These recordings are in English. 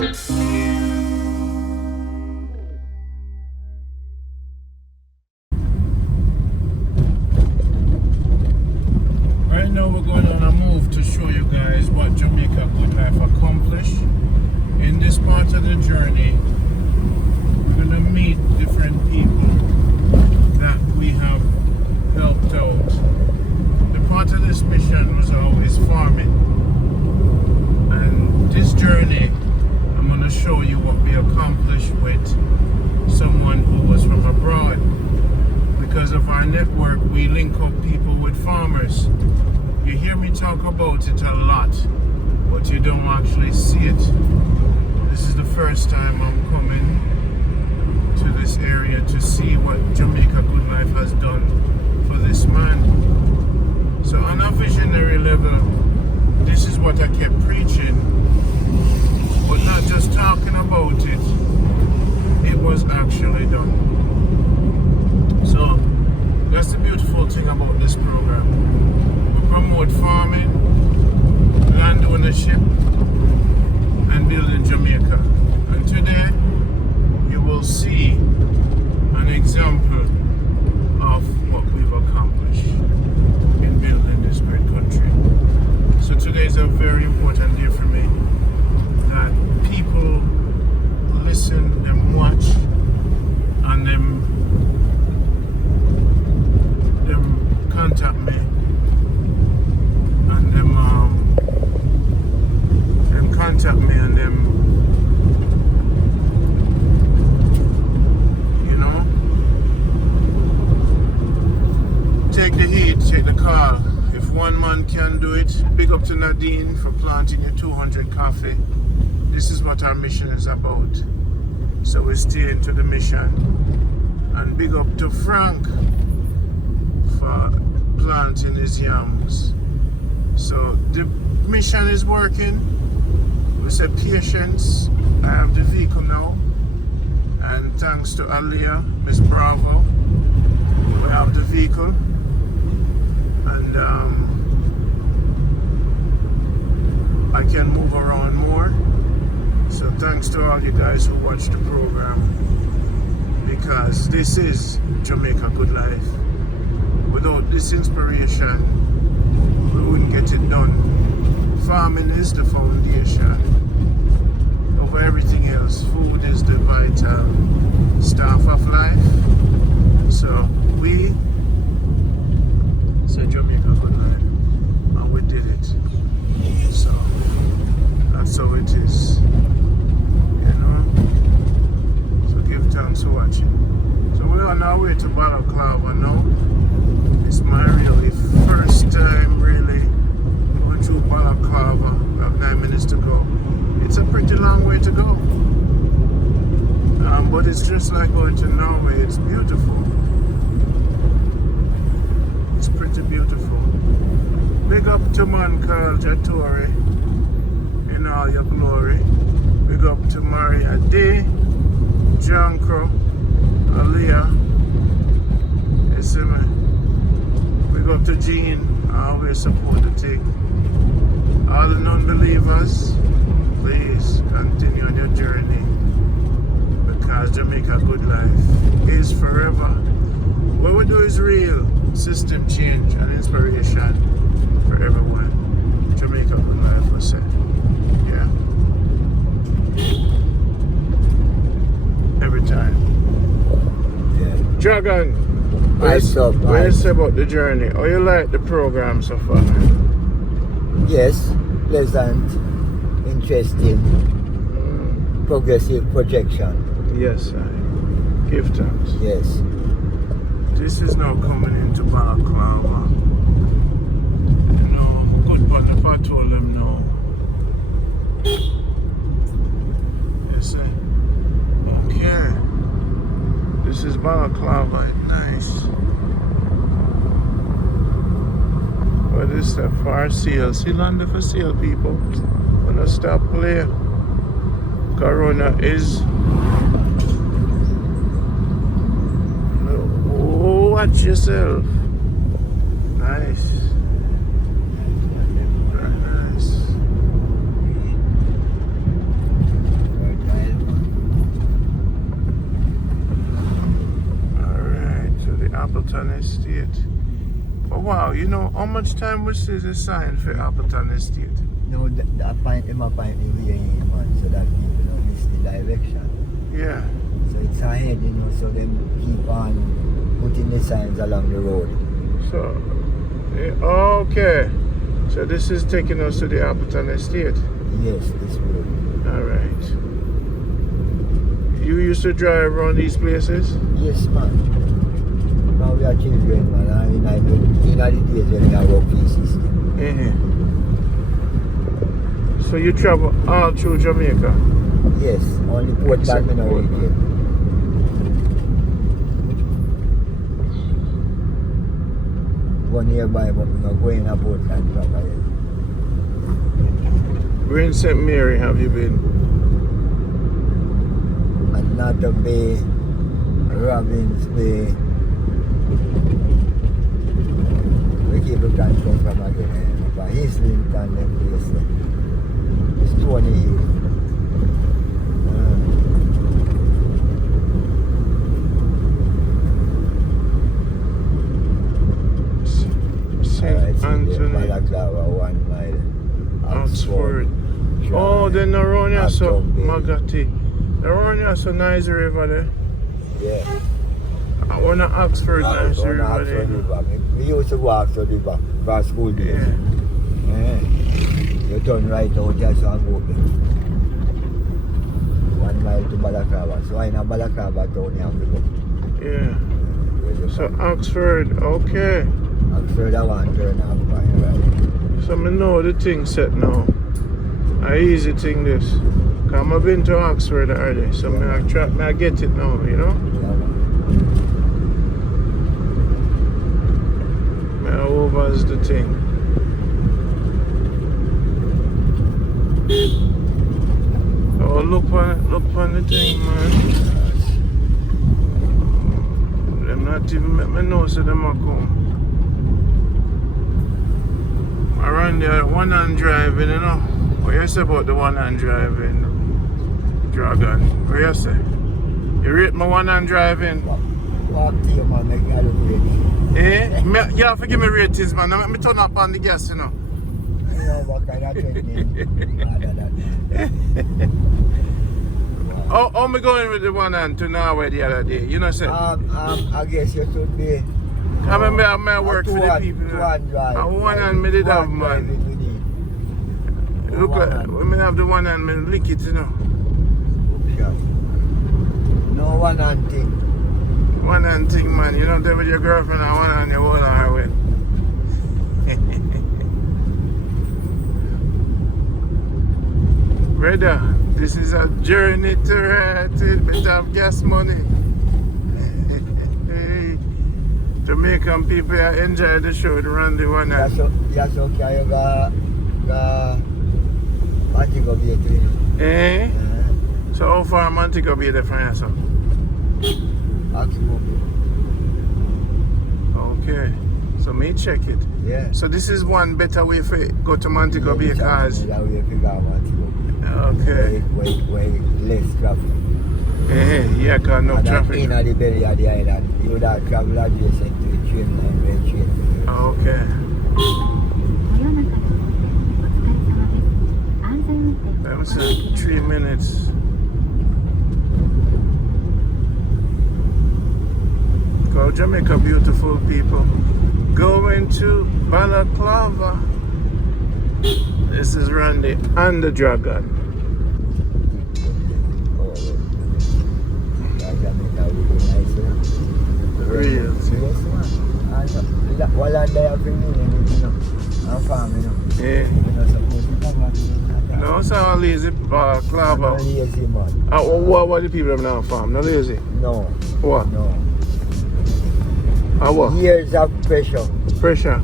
Right now we're going on a move to show you guys what Jamaica Good Life accomplished. In this part of the journey, we're going to meet different people that we have helped out. The part of this mission was always farming. And this journey, I'm going to show you what we accomplished with someone who was from abroad. Because of our network, we link up people with farmers. You hear me talk about it a lot, but you don't actually see it. This is the first time I'm coming to this area to see what Jamaica Good Life has done for this man. So on a visionary level, this is what I kept preaching, but not just talking about it, it was actually done. So that's the beautiful thing about this program. We promote farming, land ownership, and building Jamaica. And today you will see an example of what we've accomplished in building this great country. So today is a very important day for me, that people listen and watch, and them contact me, and them contact me, and them, you know, take the heat, take the call. If one man can do it, big up to Nadine for planting your 200 coffee. This is what our mission is about. So we stay into the mission. And big up to Frank for planting his yams. So the mission is working. We say patience. I have the vehicle now. And thanks to Aliyah, Miss Bravo, we have the vehicle. And I can move around more. So thanks to all you guys who watch the program, because this is Jamaica Good Life. Without this inspiration, we wouldn't get it done. Farming is the foundation over everything else. Food is the vital staff of life. So we said Jamaica Good Life, and we did it. So that's how it is, you know. So give thanks for watching. So we're on our way to Balaclava now. It's my really first time really going through Balaclava. We have 9 minutes to go. It's a pretty long way to go, but it's just like going to Norway. It's beautiful. It's pretty beautiful. Big up to man called Jatori in all your glory. Big up to Maria D, Jankro, Aliyah. You see me? Big up to Jean. I always support the thing. All the non-believers, please continue on your journey, because Jamaica Good Life is forever. What we do is real. System change and inspiration for everyone. Jamaica Good Life, we say. Yeah. Every time. Yeah. Dragon, What you say about the journey? How you like the program so far? Yes, pleasant, interesting, progressive projection. Yes, sir. Give thanks. Yes. This is now coming into Balaclava. You know, good but if I told them no. Yes, sir. Okay. This is Balaclava. It's nice. What is that? For sale. See land for sale, people. Wanna stop play. Corona is. Watch yourself. Nice. Very nice. Appleton Estate. Oh wow, you know how much time we see the sign for Appleton Estate? No, the point them appointment we in man, so that people don't miss the direction. Yeah. So it's ahead, you know, so them keep on putting the signs along the road. So, okay. So this is taking us to the Appleton Estate. Yes, this road. Alright. You used to drive around these places? Yes, man. Now we are children, man. In the days when we are work pieces. So you travel all through Jamaica? Yes, only Port that we know weekend. Go nearby, but we're not going to Port and travel yet. Where in St. Mary have you been? At Nato Bay, Robbins Bay. We keep it come from again. Islington and them places. It's 20 years. St. Anthony. Balaclava, 1 mile. Oxford. Oh, then around here, so Magati. Around here, so nice river there. Yeah. I want to Oxford, nice river there. We used to walk to the river for school days. Yeah. Yeah. You turn right out there, so I'm open. 1 mile to Balaclava. So in a Balaclava town, you have to go. Yeah. So Oxford, okay. Oxford, I want to turn off by right. So I know the thing set now. A easy thing this. Cause I've been to Oxford already, so I get it now, you know? Yeah. Over's the thing. Oh, look on the thing, man. Them not even make me know so them a come. Around there, one hand driving, you know. What you say about the one hand driving? Dragon. What you say? You rate my one hand driving? Walk to you, man, make you look ready. You have to give me ratings, man. Let me turn up on the gas, you know. You know what kind of technique? How me going with the one hand to Norway the other day? You know, say? I guess you should be. I remember I work for the people. One hand me did have, man. Look at me have the one hand me lick it, you know. No one hand thing. One hand thing, man. You don't tell with your girlfriend and one hand you hold on her with. Brother, this is a journey to a bit of gas money. Jamaican people enjoy the show, the run the one hand. Yes, okay, you got Montego Bay to you. So how far Montego Bay there from yourself? Okay. So me check it. Yeah. So this is one better way for go to Montego Bay cars. Yeah, we have to go Montego Bay. Okay. Way less traffic. Yeah, cause no traffic. In the belly of the island, you would have travel adjacent to the train and rail train. Okay. That was 3 minutes. Go Jamaica, beautiful people. Going to Balaclava. This is Randy and the Dragon. Real. Yes, man. While I'm there, I'm farming. Yeah. No, it's not lazy Balaclava. I'm lazy, man. What the people have now farm? Not lazy? No. What? No. What? Years of pressure. Pressure?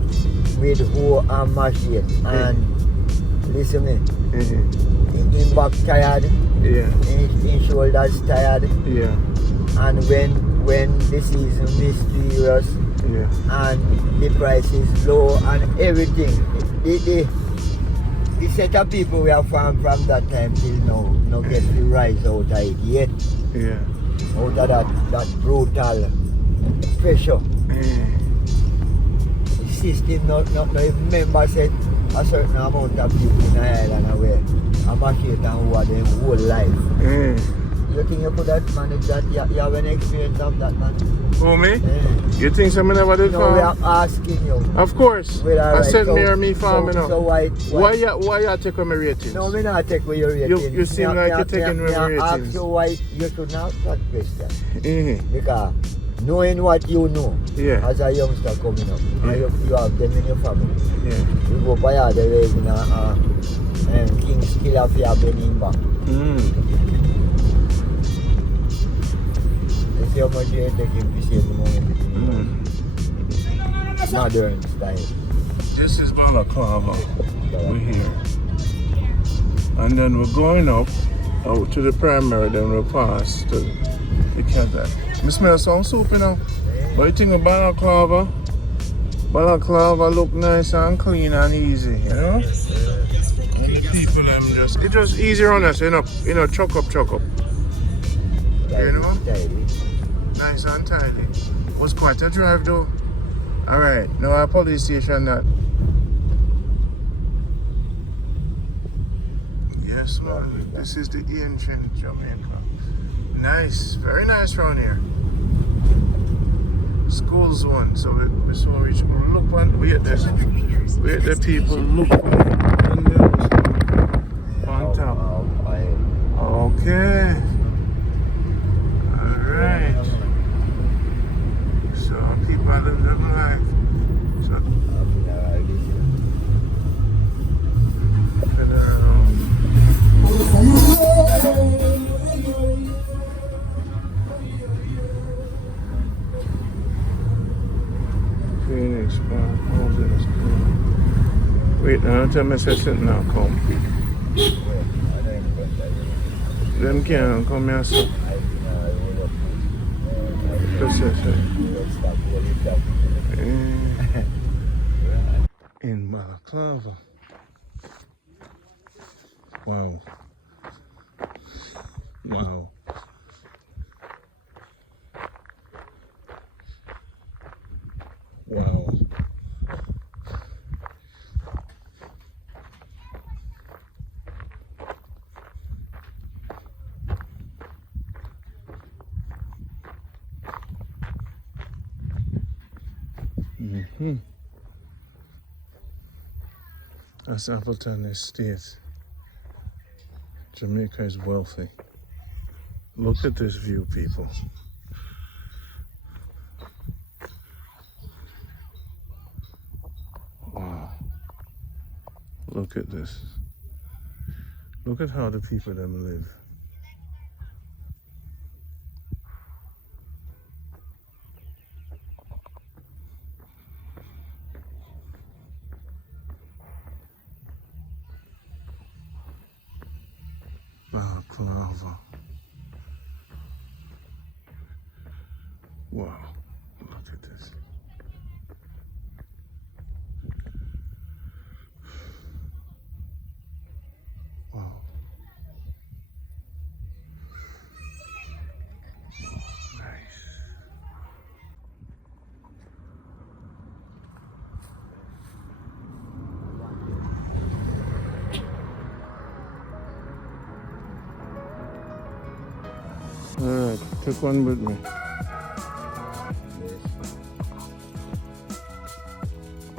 With hoe and machine. And listen me. In back tired. Yeah. In shoulders tired. Yeah. And when the season mysterious. Yeah. And the price is low and everything. The set of people we have farmed from that time till now, no get the rise out of it yet. Yeah. Out of that brutal pressure. The system not even member said a certain amount of people in the island away. A machine and over their whole life. You think you could have managed that? You have any experience of that, man? Who, me? You think someone never did No, farm? we are asking you. Of course. I said me farming now. So why you take my ratings? No, me not take away your ratings. You seem like you're taking my ratings. I ask you why you should not that question. Because knowing what you know as a youngster coming up, you have them in your family. You go by the way in King's Killer for your Benin back. You see how much you're taking to save the money. Modern style. This is Balaclava. We're here. And then we're going up out to the primary, then we'll pass to the Kazakh. I smell some soup, you know. What do you think of Balaclava? Balaclava look nice and clean and easy, you know? And the people it's just easier on us, you know, chuck up. You know? Nice and tidy. It was quite a drive though. Alright, now our police station that. Yes man, this is the ancient Jamaica. Nice, very nice around here. School zone, so we saw reach look on, wait the people look on top. Okay. Alright. So people live their life. So Phoenix Park, wait, now tell me something now come. Them can't come here, so. In Balaclava. Wow. Wow. Wow. That's Appleton Estate. Jamaica is wealthy. Look at this view, people. Wow. Look at this. Look at how the people them live. Balaclava. Wow, look at this. Wow. Nice. Alright, take one with me.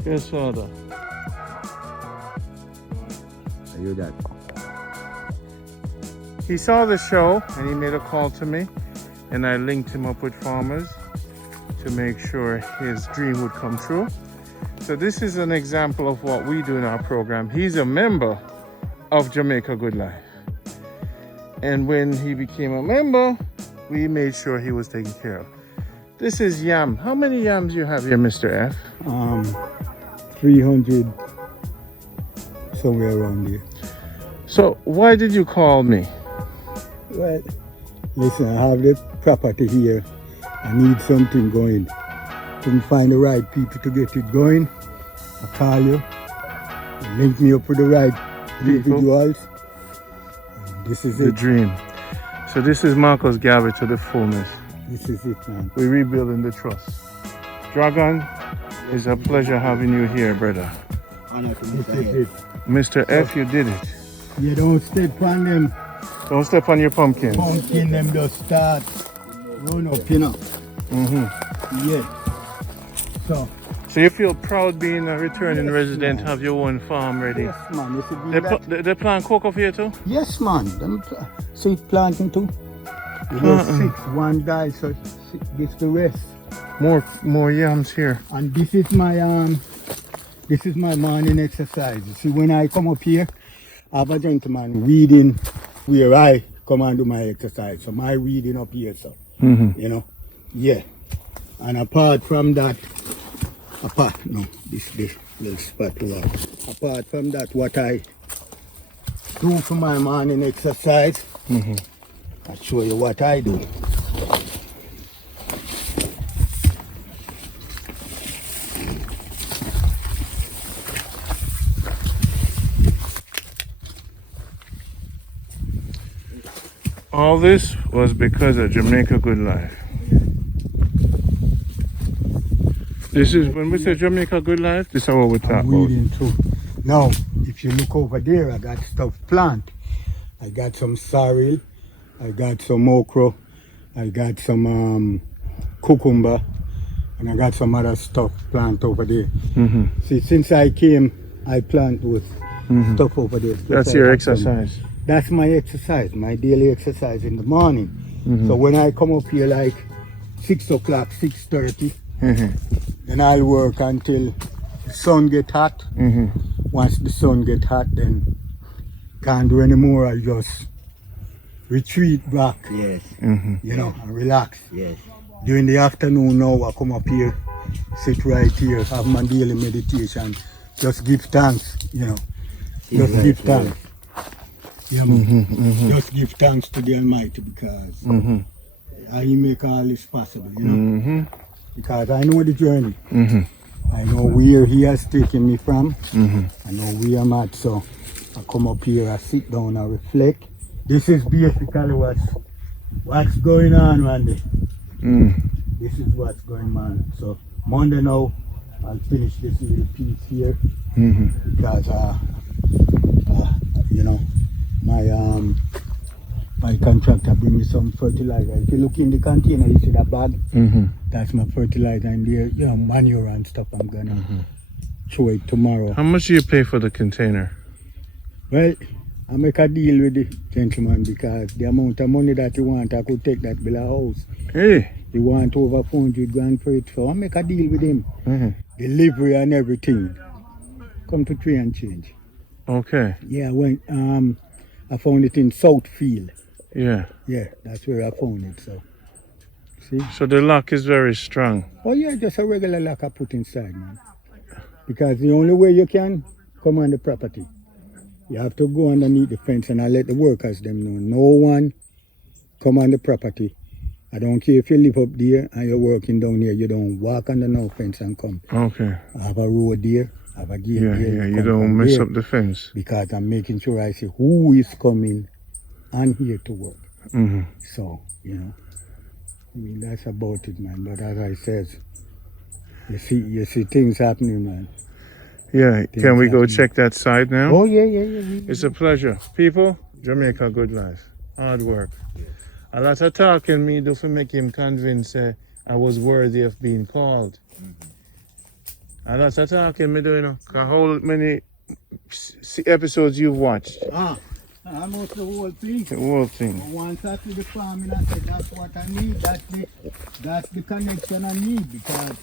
Yes, Father. Are you that? He saw the show and he made a call to me, and I linked him up with farmers to make sure his dream would come true. So this is an example of what we do in our program. He's a member of Jamaica Good Life. And when he became a member, we made sure he was taken care of. This is yam. How many yams you have here, Mr. F? 300 somewhere around there. So why did you call me? Well, listen, I have the property here. I need something going. Couldn't find the right people to get it going. I call you. You link me up with the right individuals. This is the dream. So this is Marcus Garvey to the fullness. This is it, man. We're rebuilding the trust. Dragon, it's a pleasure having you here, brother. This is it. Mr. F, you did it. You don't step on them Don't step on your pumpkins. pumpkin, them just start run up, you know. Yeah. So you feel proud being a returning resident, have your own farm ready? yes, man. You should be They plant cocoa for you too? yes, man. Them seed planting too. It was 6, one died, so this the rest. More yams here. And this is my morning exercise. You see, when I come up here, I have a gentleman weeding where I come and do my exercise. So my weeding up here, so you know, yeah. And apart from that, this little spot to walk. Apart from that, what I do for my morning exercise, I'll show you what I do. All this was because of Jamaica Good Life. This is, when we say Jamaica Good Life, this is what we talk about. Weeding too. Now, if you look over there, I got stuff plant. I got some sorrel, I got some okra, I got some cucumber, and I got some other stuff plant over there. See, since I came, I plant those stuff over there. That's your exercise. That's my exercise, my daily exercise in the morning. So when I come up here like 6 o'clock, 6:30, then I'll work until the sun get hot. Once the sun get hot, then can't do anymore. I just retreat back. Yes. You know, and relax. Yes. During the afternoon now, I come up here, sit right here, have my daily meditation. Just give thanks, you know. Just Right, give thanks. Yeah, man. Just give thanks to the Almighty because He make all this possible, you know. Because I know the journey. I know where He has taken me from. I know where I'm at, so I come up here, I sit down, I reflect. This is basically what's going on, Randy. This is what's going on. So Monday now, I'll finish this little piece here because you know, my contractor bring me some fertilizer. If you look in the container, you see that bag? That's my fertilizer in there. You know, manure and stuff. I'm gonna throw it tomorrow. How much do you pay for the container? Well, I make a deal with the gentleman because the amount of money that you want, I could take that bill of house. Hey. He want over 400 grand for it, so I make a deal with him. Delivery and everything. Come to 3 and change. Okay. Yeah, when I found it in Southfield. Yeah. Yeah, that's where I found it. So, see? So the lock is very strong. Oh yeah, just a regular lock I put inside, man. Because the only way you can come on the property, you have to go underneath the fence, and I let the workers them know. No one come on the property. I don't care if you live up there and you're working down here. You don't walk under no fence and come. Okay. I have a road there. I have a gate there. Yeah, you don't mess up the fence. Because I'm making sure I see who is coming and here to work. So, you know, I mean, that's about it, man. But as I said, you see things happening, man. Yeah, can we go check that side now? Oh, yeah. It's a pleasure. People, Jamaica Good Life. Hard work. A lot of talking me do for make him convinced I was worthy of being called. A lot of talking me do, you know. How many episodes you've watched? Almost the whole thing. The whole thing. Once I see the farming, I said, that's what I need. That's the connection I need, because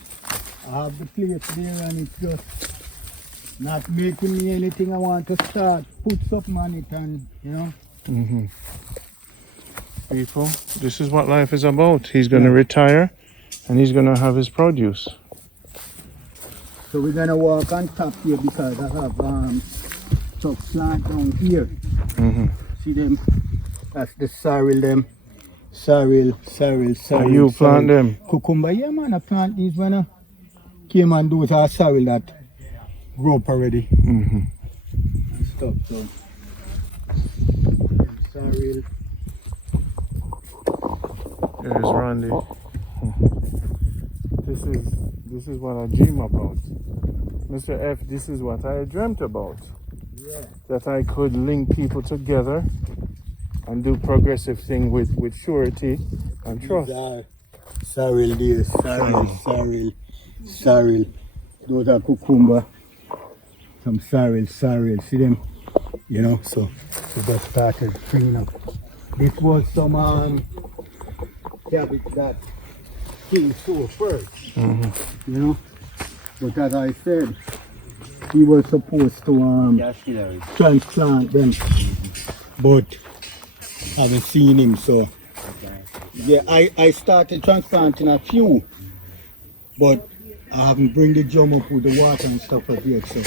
I have the place there and it's just not making me anything I want to start. Put something on it and, you know. People, this is what life is about. He's going to retire and he's going to have his produce. So we're going to walk on top here because I have some plant down here. See them? That's the sorrel them. Sorrel. Are you plant them? Cucumber, yeah man, I plant these when I came and those are sorrel that grow up already. And stuff, so. Sorrel. There's Randy. This is This is what I dream about. Mr. F, this is what I dreamt about. Yeah. That I could link people together and do progressive thing with surety and trust. These are sorrel deer, sorrel. Those are cucumber. Some sorrel. See them? You know, so we just started bringing up. This was some cabbage that came so first. You know? But as I said, he was supposed to transplant them. But I haven't seen him, so yeah, I started transplanting a few, but I haven't bring the drum up with the water and stuff like that, so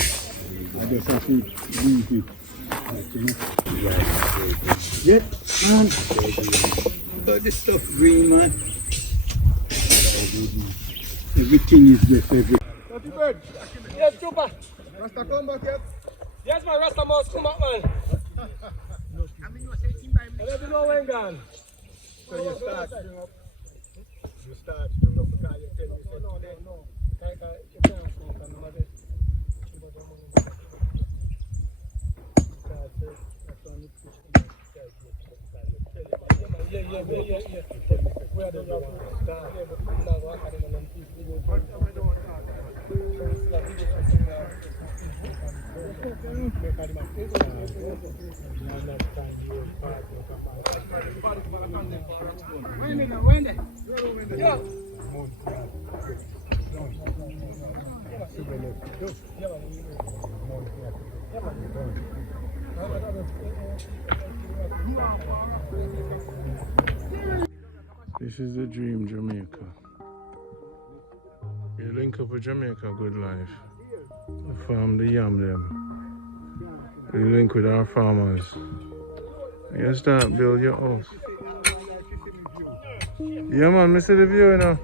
I just have to leave it. Yeah, man. But this stuff green, man. Everything is just everything. Yes, Trooper. Rasta come back, yes? Yes, my Rasta must come back, man. Let me know when gone. So you start doing up because you tell me today. You can't smoke on the mother. Yeah. We are the This is the dream, Jamaica. You link up with Jamaica Good Life. We farm the yam them. We link with our farmers. You start build your house. Yeah man, I see the view, you know.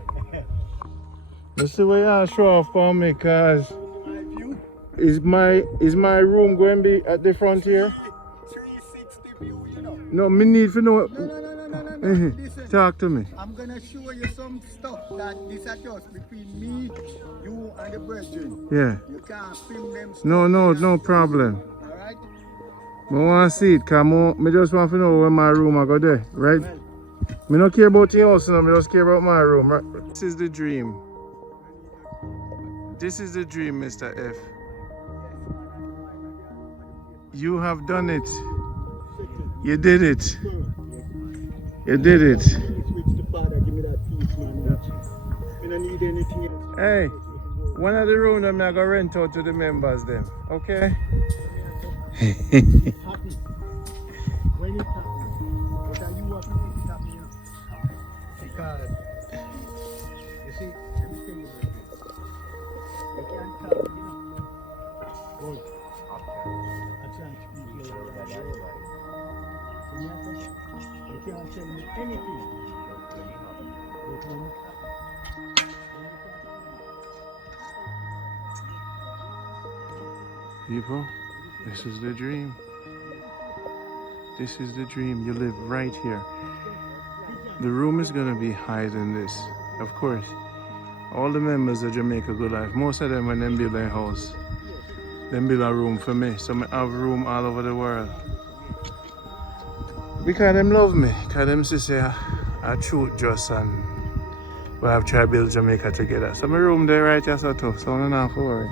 I see where you show off for me, cause is my room going to be at the front here? 360 view, you know. No, me need to know. No. Listen, talk to me. I'm gonna show you some stuff that is just between me, you, and the virgin. Yeah. You can't film them. No problem. Alright? I want to see it, cause I just want to know where my room I go there, right? Well, I don't care about your house, I just care about my room, right? This is the dream. This is the dream, Mr. F. You have done it. You did it. You did it. Hey, one of the rooms I'm going to rent out to the members then, okay? when it happens, but are you happy when it happens? Because, you see, let me tell you what it is. You can't tell, you know. Good. I can't speak you. You can't tell me anything. But when it People, this is the dream. This is the dream. You live right here. The room is going to be higher than this. Of course, all the members of Jamaica Good Life, most of them when they build their house, they build a room for me. So I have room all over the world. Because them love me. Because them say I truth just and we have tried to build Jamaica together. So my room there right here so too. So I don't have to worry.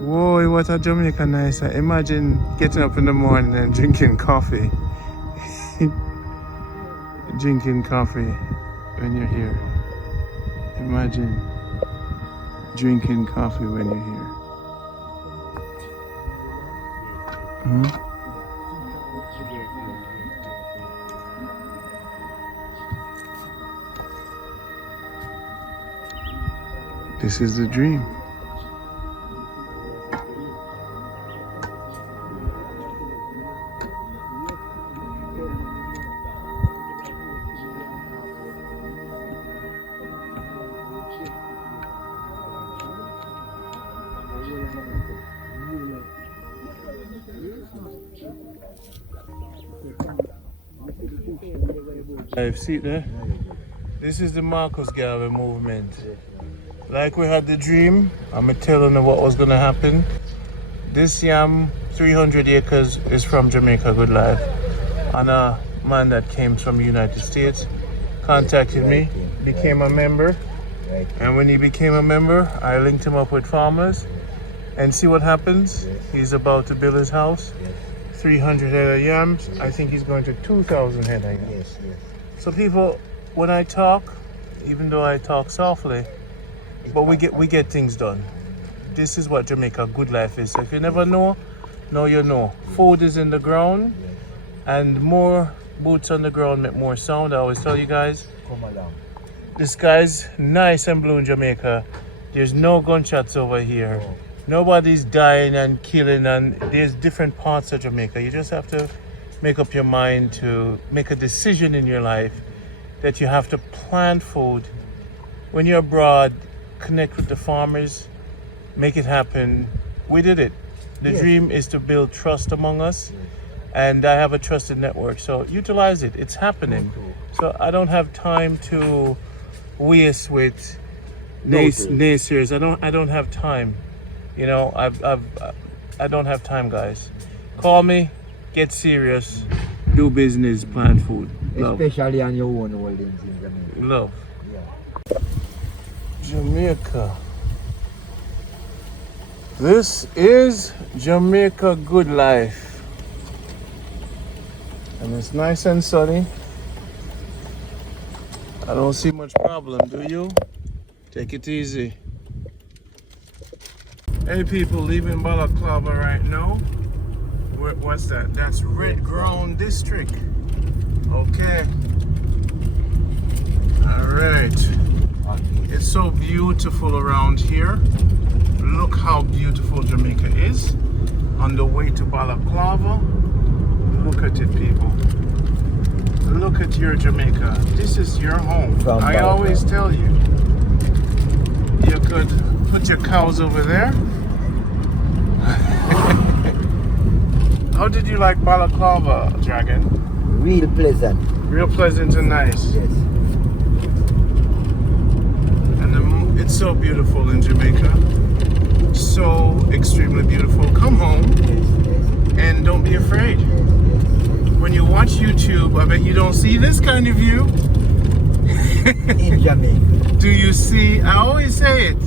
Whoa, what a Jamaica nice. Imagine getting up in the morning and drinking coffee. Drinking coffee when you're here. Imagine drinking coffee when you're here. This is the dream. I've seen there. This is the Marcus Garvey movement. Like we had the dream, I'm telling you what was gonna happen. This yam, 300 acres, is from Jamaica Good Life. And a man that came from the United States contacted me, became a member. And when he became a member, I linked him up with farmers. And see what happens? He's about to build his house. 300 head of yams. I think he's going to 2,000 head of yams. So people, when I talk, even though I talk softly, but we get things done. This is what Jamaica Good Life is. So if you never know, now you know. Food is in the ground, and more boots on the ground make more sound. I always tell you guys, the sky's nice and blue in Jamaica. There's no gunshots over here. Nobody's dying and killing, and there's different parts of Jamaica. You just have to make up your mind to make a decision in your life that you have to plant food. When you're abroad, connect with the farmers, make it happen. We did it. The dream is to build trust among us, and I have a trusted network, so utilize it. It's happening. So I don't have time to waste with naysayers. I don't have time. You know, I don't have time, guys. Call me, get serious, do business, plant food. Love. Especially on your own holdings in Jamaica. Love. Yeah. Jamaica. This is Jamaica Good Life. And it's nice and sunny. I don't see much problem, do you? Take it easy. Hey people, leaving Balaclava right now. What's that? That's Red Ground District. Okay. Alright. It's so beautiful around here. Look how beautiful Jamaica is. On the way to Balaclava. Look at it, people. Look at your Jamaica. This is your home. I always tell you. You could put your cows over there. How did you like Balaclava, Dragon? Real pleasant. Real pleasant and nice. Yes. And it's so beautiful in Jamaica. So extremely beautiful. Come home and don't be afraid. When you watch YouTube, I bet you don't see this kind of view. In Jamaica. Do you see, I always say it,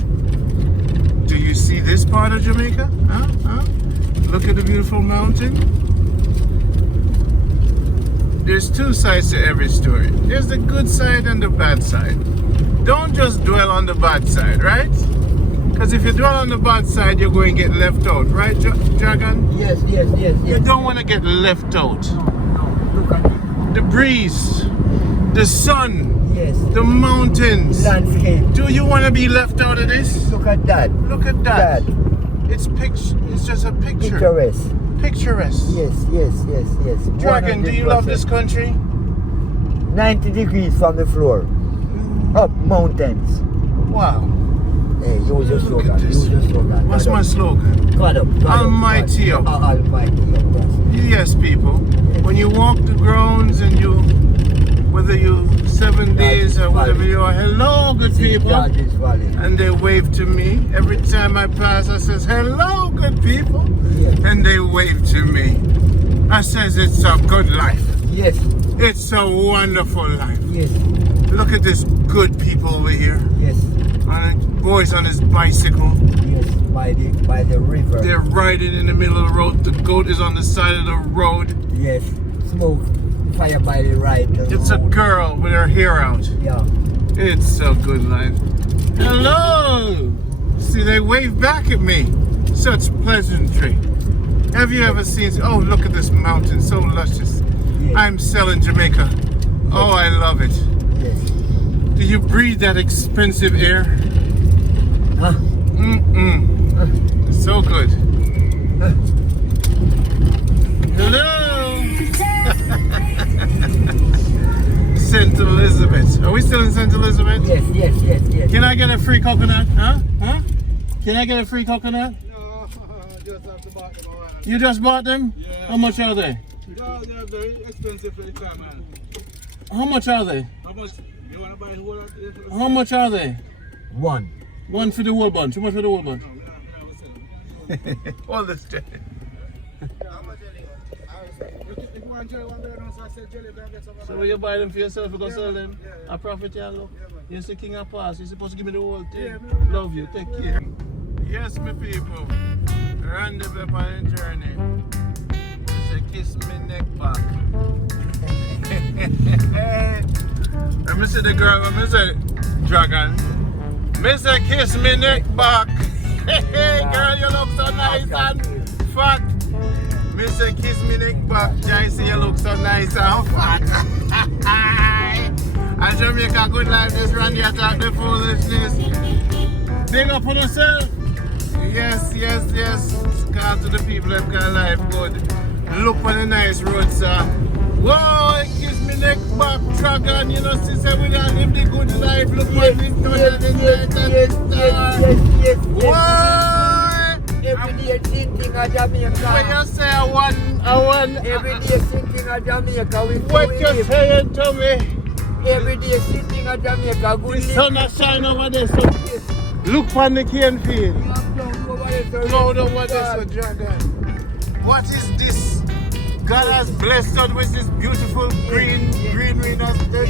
do you see this part of Jamaica? Huh? Look at the beautiful mountain. There's two sides to every story. There's the good side and the bad side. Don't just dwell on the bad side, right? Because if you dwell on the bad side, you're going to get left out, right, Dragon? Yes. You don't want to get left out. No. Look at it. The breeze, the sun, Yes. the mountains. Landscape. Do you want to be left out of this? Look at that. Look at that. That. It's just a picture. Picturesque. Picturesque. Yes. Dragon, do you love this country? 90 degrees from the floor. Up mountains. Wow. Hey, use your Look at slogan. this. Use your slogan. What's my slogan? God up. Almighty up. Almighty up. Yes, people. When you walk the grounds and you, whether you 7 days or whatever you are, hello, good people. And they wave to me. Every time I pass, I says, hello, good people. Yes. And they wave to me. I says, it's a good life. Yes. It's a wonderful life. Yes. Look at this good people over here. Yes. And a boy's on his bicycle. Yes. By the river. They're riding in the middle of the road. The goat is on the side of the road. Yes. Smoke. Fire by the right. It's a girl with her hair out. Yeah. It's a good life. Hello! See, they wave back at me. Such pleasantry. Have you ever seen, oh, look at this mountain, so luscious. Yes. I'm selling Jamaica. Oh, I love it. Yes. Do you breathe that expensive air? Huh? It's so good. Hello! St. Elizabeth. Are we still in St. Elizabeth? Yes. Can I get a free coconut? Huh? Can I get a free coconut? No, just have to buy them. You just bought them? Yeah. How much are they? Yeah, they are very expensive for the car, man. How much are they? How much? You want to buy the whole of it? How much are they? One. One for the whole bunch. How much for the whole bunch? No, I was selling. All this jelly. If you want jelly, one day, so I said jelly, then get some. So when you buy them for yourself, you go sell them. Yeah, yeah. A profit, you look. You're the king of pass. You're supposed to give me the whole thing. Yeah, Love you. Take care. Yes, my people. Rendezvous on the journey. Say kiss me neck back. Let me see the girl. Let me say dragon. Me say kiss me neck back. Hey, girl, you look so nice and fat. Me say kiss me neck back. Jai say you look so nice and fat. And Jamaica Good Life, this Randy attack the foolishness. Big up on yourself. Yes, yes, yes. God to the people that got life good. Look on the nice road, sir. Whoa, kiss me neck back, dragon. You know, sister, we gonna live the good life. Look what we do. Yes. Whoa! Every day sitting at Jamaica. When you say I want. Every day sitting at Jamaica. What you saying to me? Every day sitting at Jamaica. The Good sun has shine over there, so look on the cane field. Cloud over there, so dragon. What is this? God has blessed us with this beautiful greenery that's there.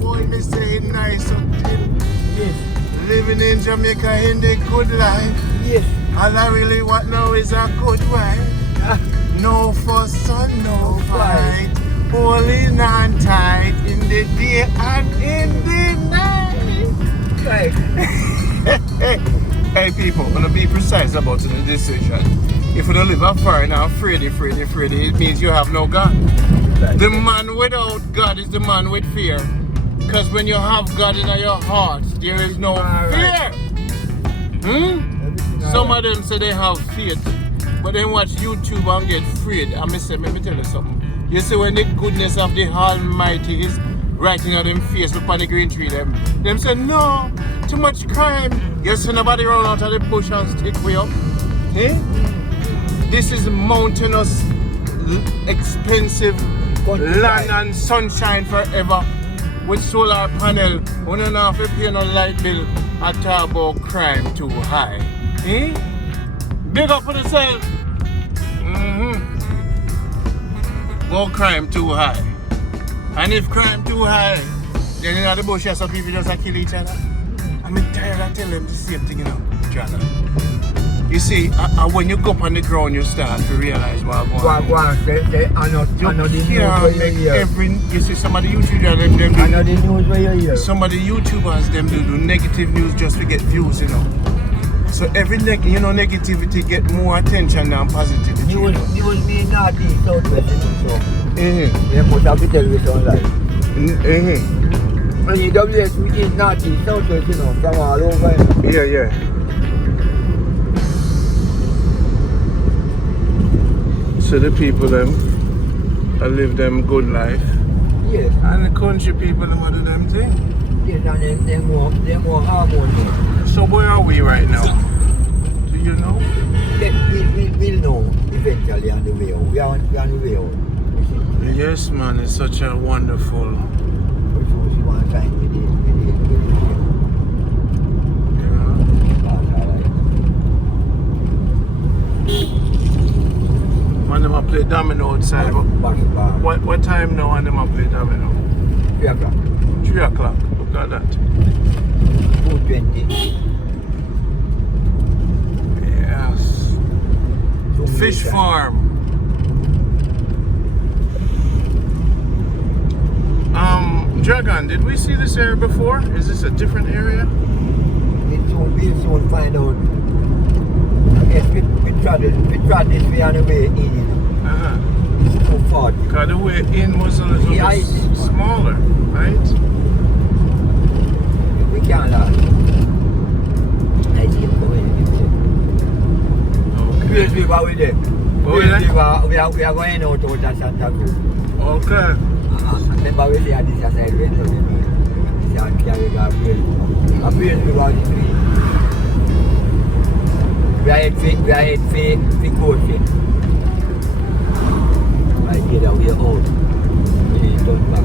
Boy, me saying nice something. Yes. Living in Jamaica in the good life. Yes. All I really want now is a good wife. No fuss and no fight. Holding on tight in the day and in the night. Right. Hey people, I'm gonna be precise about the decision. If you don't live a foreign and afraid, it means you have no God. Right. The man without God is the man with fear. Because when you have God in your heart, there is no fear. Some of them say they have faith, but then watch YouTube and get afraid. Let me tell you something. You see when the goodness of the Almighty is writing on them face, look on the green tree, them say, no, too much crime. You see nobody run out of the bush and stick way up. Eh? This is mountainous, expensive land and sunshine forever. With solar panel, we don't have to pay no light bill at talk about crime too high. Eh? Big up for yourself. Go crime too high. And if crime too high, then in the bush some people just kill each other. I'm tired of telling them the same thing, you know, Jana. You see, when you go up on the ground, you start to realize what's going on. You see, some of the YouTubers, some of the YouTubers, them do negative news just to get views, you know. So every negativity get more attention than positivity. News mean naughty, southwest, so. They must have to tell you something like. And the WS is naughty, southwest, you know, from all over. Yeah. So the people them live them good life. Yes. And the country people them do them thing. Yes, and them more harmony. So where are we right now? Do you know? Yes, we'll know eventually on the way out. We are on the way out. Yes man, it's such a wonderful. And them a play domino outside. What time now and them a play domino? 3 o'clock. 3 o'clock. Look at that. 2:20. Yes. Fish farm. Dragon, did we see this area before? Is this a different area? We'll soon find out. Yes, we tried this way on the way in. It's too far. Because the way in was a little bit smaller, right? We can't last. I see it going. Okay. We are with them. We are going out to Santa Cruz. Okay. Remember we say this is a rental. We say carry the appeal about the tree. We are at coaching. see that we are out. We need to turn back.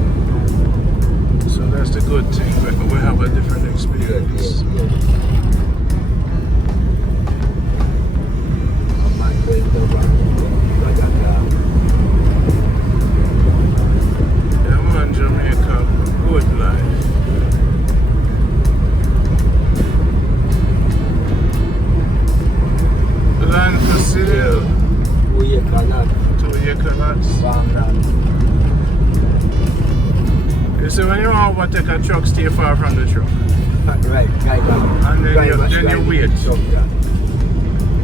So that's the good thing. We have a different experience. Yes. A man going to Balaclava. Yeah, man, Jamaica Good Life. Land for sale. 2 acre lot. 2 acre lots. Farmland. You see, when you overtake a truck, stay far from the truck. Right, driver. And then you wait.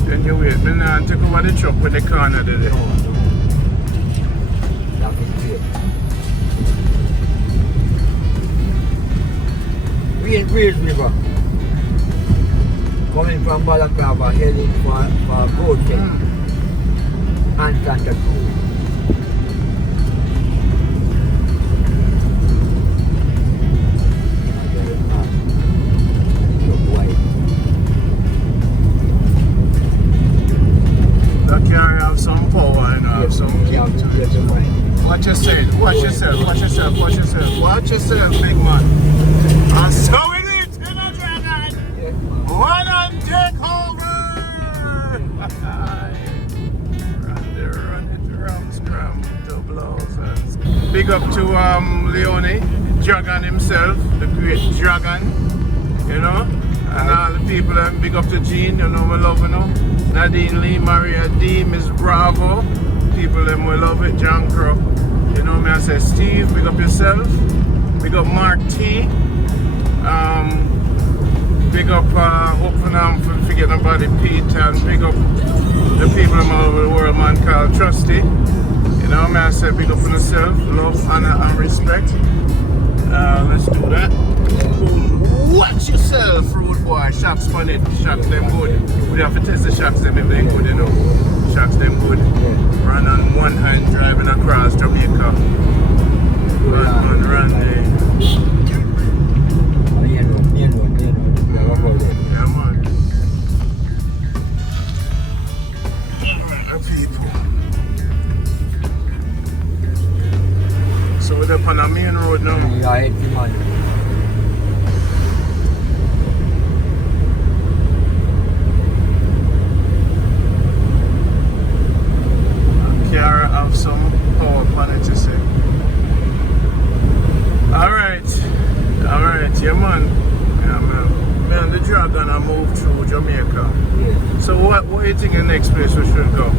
Then you wait. Then I take over the truck with the corner there. No. That is great. We in Bridge River. Coming from Balaclava, heading for Boateng. And Santa Cruz. That car have some power and have some kick to it. Watch yourself, watch yourself, watch yourself, watch yourself, watch yourself, big man. And so it is in a dragon. Run and take over! Run it, scram, double offense. Big up to Leone, Dragon himself, the great Dragon, you know, and all the people. Big up to Jean, you know, we love you know. Nadine Lee, Maria D, Miss Bravo, people them we love it, John Crow. You know me, I say Steve, big up yourself. Big up Mark T. Big up hopefully I'm forgetting about the Pete, and big up the people all over the world, man, called Trusty. You know me, I say big up on yourself, love, honor and respect. Let's do that. Watch yourself, rude boy. Shocks on it. Shocks them good. We have to test the shocks them if they good, you know. Shocks them good. Run on one hand driving across Jamaica. Run there. Main road. Yeah, man. The people. So we're up on a main road now. Yeah, I hate the money. Kiara have some power on it, you see. Alright, yeah man. Yeah man. Me and the Dragon I moved through Jamaica. Yeah. So what do you think the next place we should go?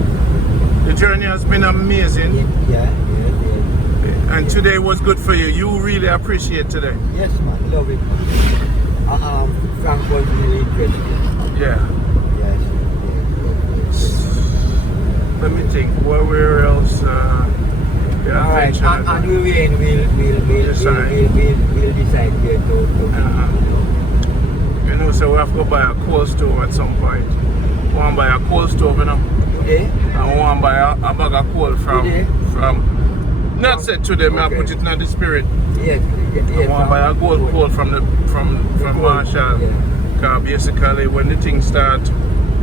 The journey has been amazing. Yeah. And today was good for you. You really appreciate today. Yes, man, love it. Frank was really interesting. Yeah. Yes. Let me think. Where else? Yeah, All right, and we'll decide where to. You know, so we have to go buy a coal stove at some point. We want to buy a coal stove, you know. Today? And we want to buy a bag of coal from not said to them, I put it in the spirit. Yes. I want to buy a gold coal from Marshall. Because basically when the things start,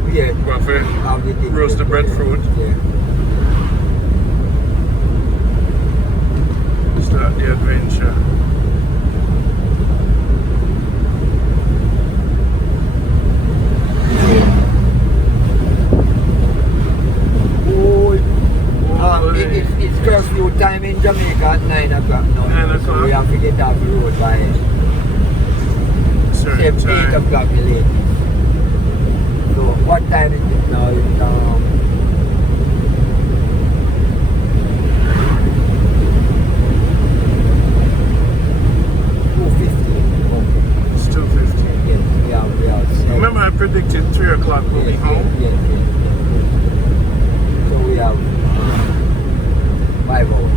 we have to roast the breadfruit. Start the adventure. It's curfew time in Jamaica at 9 o'clock now. 9 o'clock. So we have to get off the road by 8 o'clock the latest. So what time is it now? It's 2:15. It's 2:15. Yes, we are. Remember I predicted 3 o'clock we'll be home? Yes. So we have 5 hours.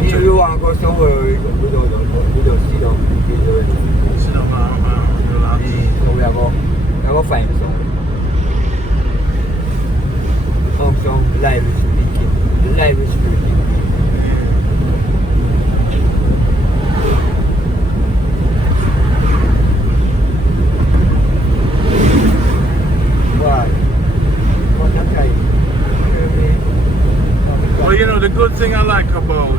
If you want to go somewhere, we don't sit down. Sit down, relax. So we have to find some live speaking. about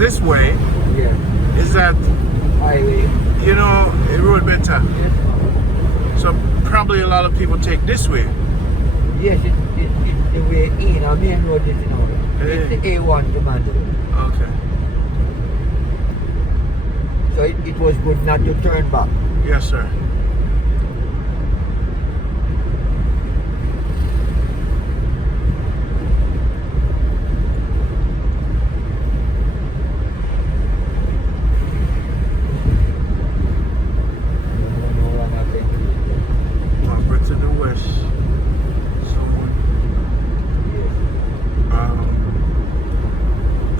this way Yeah. is that, Highway. you know, a road better. Yes. So probably a lot of people take this way. Yes, it's the way in. Our main road is in order. It's the A1 to Mandeville. Okay. So it was good not to turn back. Yes, sir. Over to the west.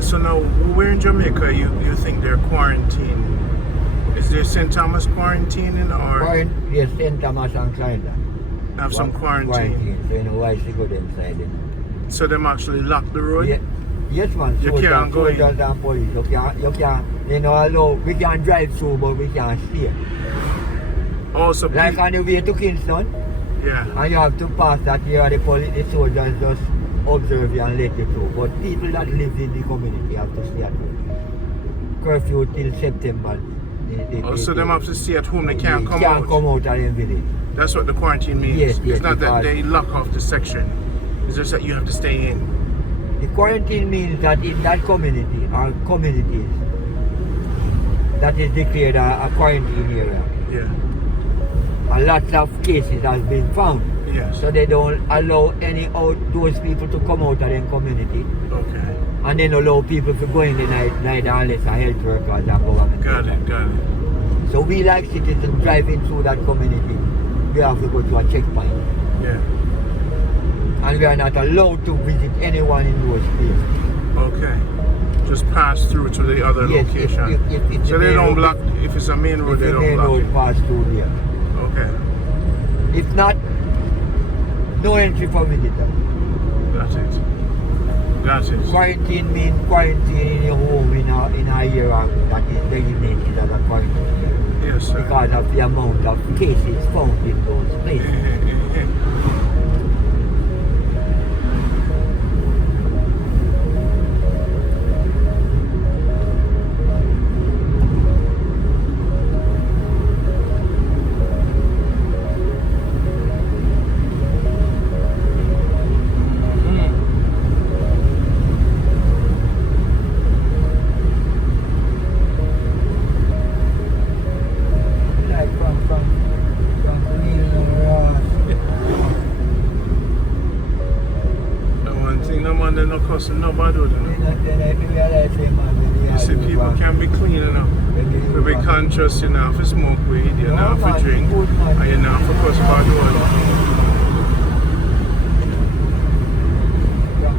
So now, where in Jamaica you think they're quarantined? Is there St. Thomas quarantining or Yes, St. Thomas and Clyde. have some quarantine? So you know why she go inside it. So them actually lock the road? Yeah. Yes, man. You can't go in. Soldiers and police. You can't, you know, allow, we can drive through, but we can't stay. Also, Like on the way to Kingston, yeah. and you have to pass that here, the police, the soldiers just observe you and let you through. But people that live in the community have to stay at home. Curfew till September. So them have to stay at home, they can't come can't out. come out of the village. That's what the quarantine means. Yes, yes, it's not that because- they lock off the section. It's just that you have to stay in. The quarantine means that in that community or communities that is declared a quarantine area, Yeah. a lot of cases has been found. Yes. So they don't allow those people to come out of their community, Okay. and then allow people to go in the night, neither unless a health worker or government. Got it. So we like citizens driving through that community, we have to go to a checkpoint. Yeah. And we are not allowed to visit anyone in those places. Okay. Just pass through to the other Yes, location. if So they don't block, if it's a main road, if they the don't main block road it. pass through there. Okay. If not, no entry for visitor. Got it. Quarantine means quarantine in your home in a area that is designated as a quarantine area. Yes, sir. Because of the amount of cases found in those places. Like from The one thing, no man, they no cussing nobody. You see, people can be clean enough. To be conscious, you know, for smoke weed, you know, for drink, and you know, for cuss bad word.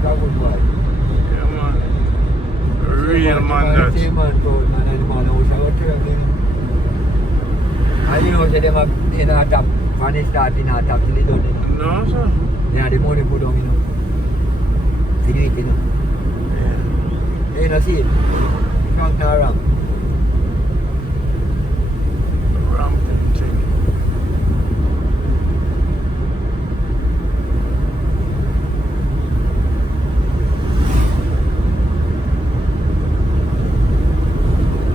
Yeah, man. Real man, that. And you know, say them have in a tap, when they start in a tap till they done it. No, sir. Yeah, the money put on, you know. To do it, you know. You know, see it? Wrong now, wrong. Rampant thing.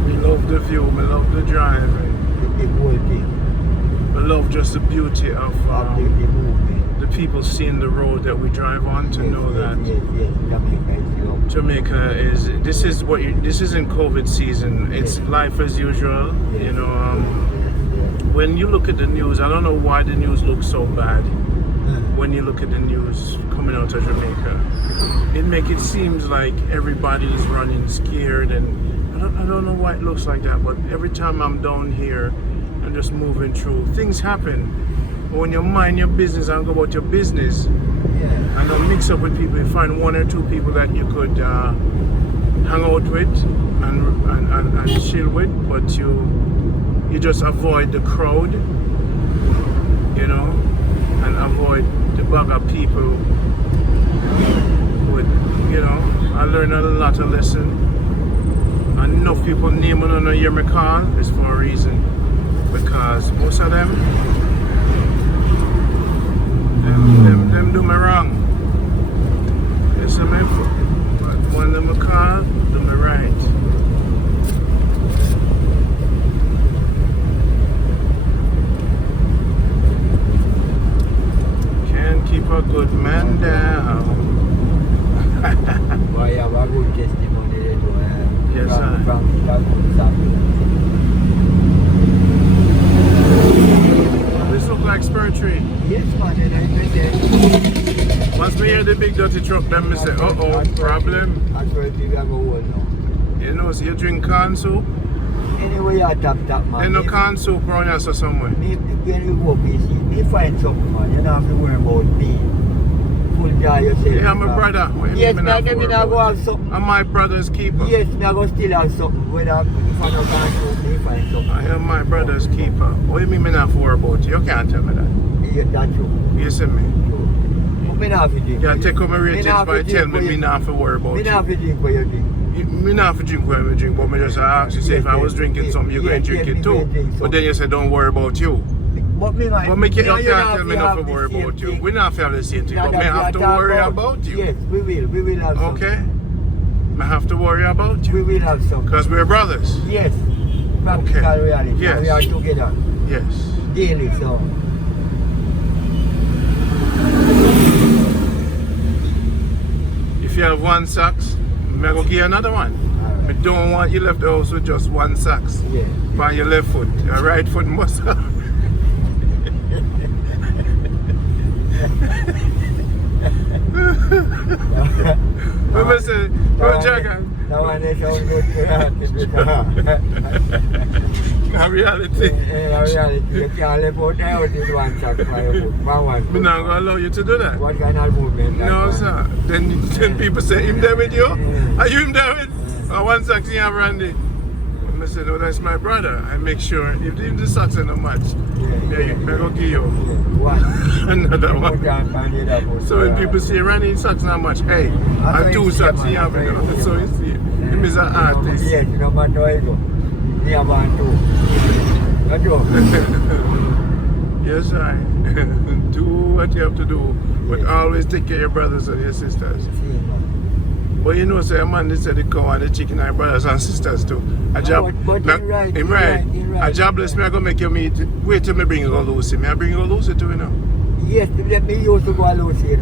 We love the view, we love the driving. The whole thing. We love just the beauty of Of the movement. the people seeing the road that we drive on to know that Yes, Jamaica is love. Jamaica is, this isn't COVID season, it's life as usual, you know. When you look at the news, I don't know why the news looks so bad. When you look at the news coming out of Jamaica, it seems like everybody's running scared, and I don't know why it looks like that, but every time I'm down here and just moving through, things happen. But when you mind your business and go about your business Yeah. and don't mix up with people, you find one or two people that you could hang out with and chill with, but you just avoid the crowd, you know, and avoid the bag of people. With, you know, I learned a lot of lessons. And enough people name on a hear me call is for a reason, because most of them do me wrong. This is my one of my car to my right. Can't keep a good man down. Boy, you have a good testimony there too. Yes, sir. From that good sample. This look like spur tree. Yes, man, and I said, Once we hear the big dirty truck, then we say, uh-oh, problem. that's where we are going now. You know, so you drink corn soup? Anyway, you tap man. There's no corn soup around here so somewhere. When you go busy, me find something, man. You don't have to worry about me. Full guy yourself. Yeah, my brother. What you Yes, mean me have to go worry have about? something. I'm my brother's keeper. Yes, me go still have something. Whether if I don't find something, me find something. I am my brother's keeper. What do you mean me not have to worry about you? You can't tell me that. Yeah, that's true. You see me? True. But me not have to drink. You take on my ratings not by have to tell drink me for me you. not have to worry about Me not you. have to drink what you drink. Me not have to drink when we drink, but me just ask you say if I was drinking something, you're going to drink it too. But then you say don't worry about you. But me might. But me can't you tell have me not to have worry the same about you. thing. We not have to have the same thing, Now but that me we have are to talking worry about you. Yes, we will have some. Okay? Me have to worry about We you. will have some. Because we're brothers. Yes. Practical Okay. reality. Yes. We are together. Yes. Daily, so. If you have one socks, me go give you another one. I don't want you left the house with just one socks. Yeah. On your left foot. Your right foot must have. Remember say, go Jagan. That one is sound good to In reality, In reality, you can't live out there with one sack for your foot. One. me not gonna allow you to do that. What kind of movement? that No, one? sir. Then people say, him there with you? Are you him there with? One socks you have, Randy. I say, no, that's my brother. I make sure if the socks are not match, yeah, I go give you One. another You one. put on and you don't put So when on. people say Randy socks not much, hey, I have two socks you have. So you see, him is an artist. Yes, no matter how you go. Me have one too. That's all. Yes, I do what you have to do, but always take care of your brothers and your sisters. But you know, say a man, they say the cow and the chicken are brothers and sisters too. A job, but you're right, him you're right. right. A jobless me, I go make you meet. Wait till me bring you go Lucy. Me, I bring you go Lucy too, you know. Yes, let me used to go and Lucy.